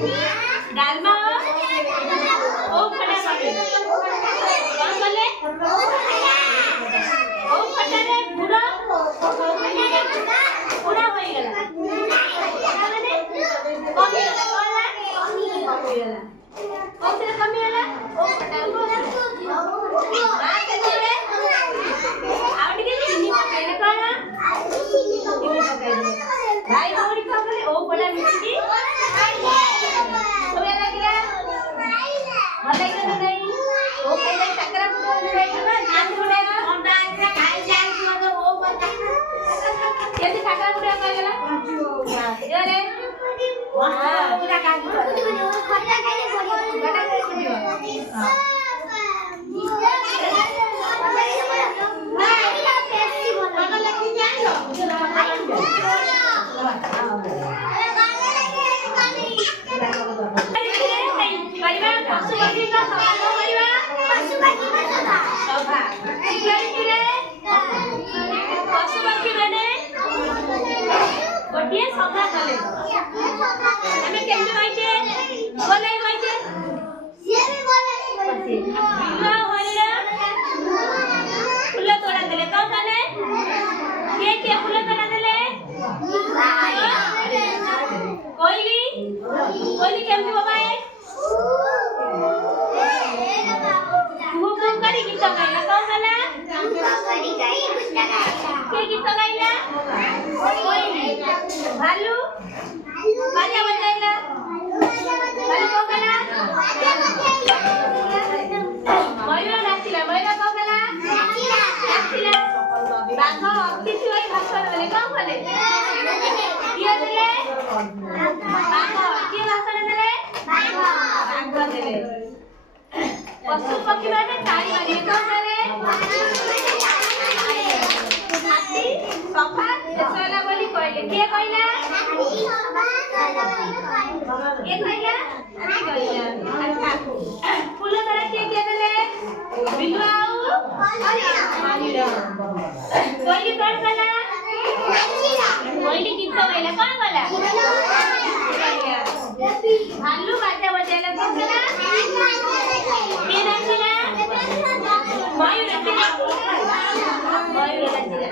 डालमा ओ खड़ा करे कौन बोले ओ खड़ा रे पूरा पूरा हो गया माने कमी गला कोला कमी गला ओसे कमी गला ओ खड़ा माते जोड़े आउट के चीनी पकाइले कोना चीनी पकाइले भाई थोड़ी पकाइले ओ बड़ा मिठी तो ये लग गया भले के नहीं वो पहले टकरा बुलाएगा ना नाच बुलाएगा और डांस खाई जाए तो वो बता ये भी टकरा बुलाएगा गला ये रे हां पूरा काम खड़ा खाइले पड़ी गटा पड़ी हां गोटे सभा कले हमें केमते बाइटे बोले बाइटे ये भी बोले बिल्ला होइला फूल तोड़ा देले कौन कने के फूल तोड़ा देले कोइली केमते बाबाए वो करी गीत गाइला कौन गाला करी गाई गीत गाइला के गीत गाइला कोइली भालू बाजा बजाइला भालू को गाला मयूर नाचिला मयूर को गाला नाचिला बाघ अतिथि होई भाषण बोले कौन बोले किए देले बाघ किए भाषण देले बाघ देले पशु पक्षी माने ताली माने कौन करे हाथी सफा देसला बोली कहले के कहला के कहला हाथी कहला अच्छा फूल तोरा के देले बिलुआ मानिरा कोइली कौन कहला कोइली गीत गाइला कौन कहला भालू बाजा बजाइला कौन कहला मेरा चिला मयूर चिला मयूर चिला